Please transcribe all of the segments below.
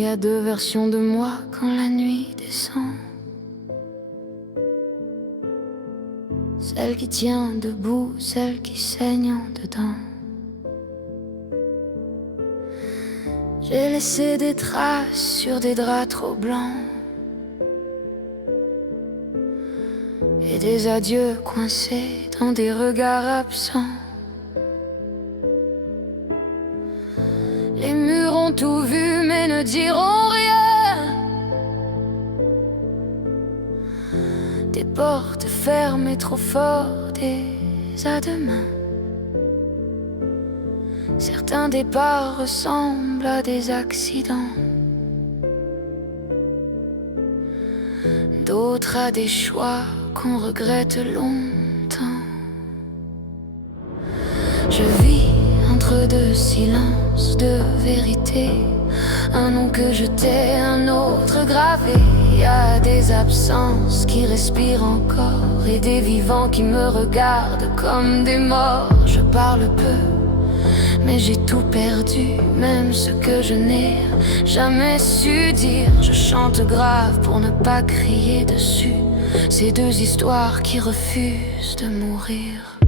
y a deux versions de moi quand la nuit descend. Celle qui tient debout, celle qui saigne en dedans. J'ai laissé des traces sur des draps trop blancs et des adieux coincés dans des regards absents. Les murs ont tout vu mais ne diront rien. Des portes fermées trop fort, des à demain. Certains départs ressemblent à des accidents, d'autres à des choix qu'on regrette longtemps. Je vis entre deux silences, deux vérités, un nom que je tais, un autre gravé. Y a des absences qui respirent encore et des vivants qui me regardent comme des morts. Je parle peu, mais j'ai tout perdu, même ce que je n'ai jamais su dire. Je chante grave pour ne pas crier dessus ces deux histoires qui refusent de mourir.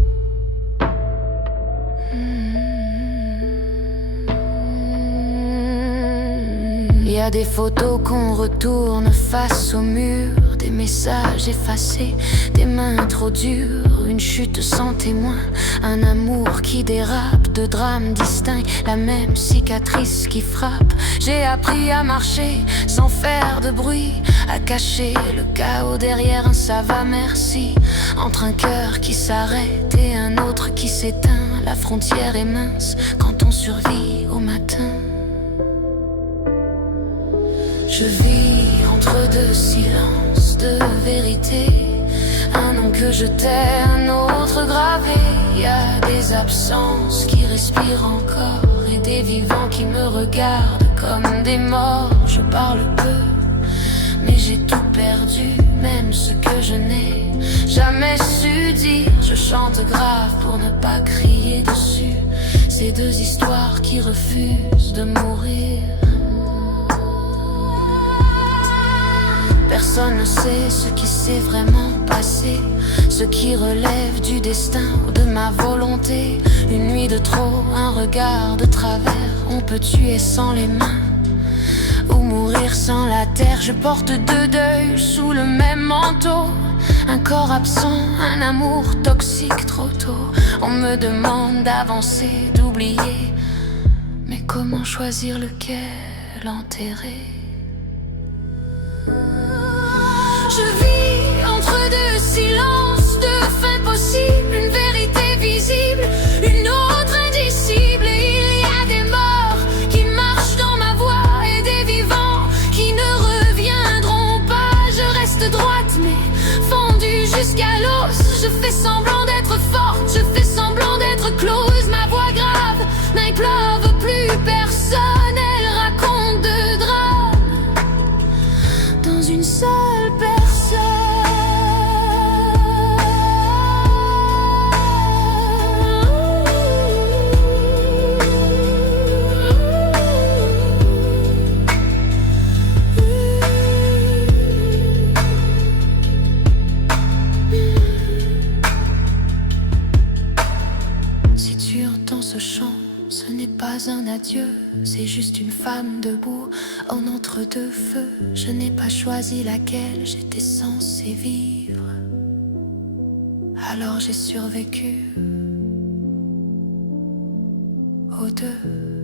Il y a des photos qu'on retourne face au mur, des messages effacés, des mains trop dures, une chute sans témoin, un amour qui dérape, deux drames distincts, la même cicatrice qui frappe. J'ai appris à marcher sans faire de bruit, à cacher le chaos derrière un ça va merci. Entre un cœur qui s'arrête et un autre qui s'éteint, la frontière est mince quand on survit au matin. Je vis entre deux silences, deux vérités, un nom que je tais, un autre gravé. Y a des absences qui respirent encore et des vivants qui me regardent comme des morts. Je parle peu, mais j'ai tout perdu, même ce que je n'ai jamais su dire. Je chante grave pour ne pas crier dessus ces deux histoires qui refusent de mourir. Personne ne sait ce qui s'est vraiment passé, ce qui relève du destin ou de ma volonté. Une nuit de trop, un regard de travers. On peut tuer sans les mains ou mourir sans la terre. Je porte deux deuils sous le même manteau, un corps absent, un amour toxique trop tôt. On me demande d'avancer, d'oublier, mais comment choisir lequel enterrer? Je vis entre deux silences, deux fins possibles, une vérité visible, une autre indicible. Et il y a des morts qui marchent dans ma voie et des vivants qui ne reviendront pas. Je reste droite mais fendue jusqu'à l'os. Je fais semblant d'être forte, je fais semblant d'être close. Ma voix grave n'implore plus personne. Elle raconte deux drames dans une seule personne. Si tu entends ce chant, ce n'est pas un adieu, c'est juste une femme debout en entre-deux-feux. Je n'ai pas choisi laquelle j'étais censée vivre, alors j'ai survécu aux deux.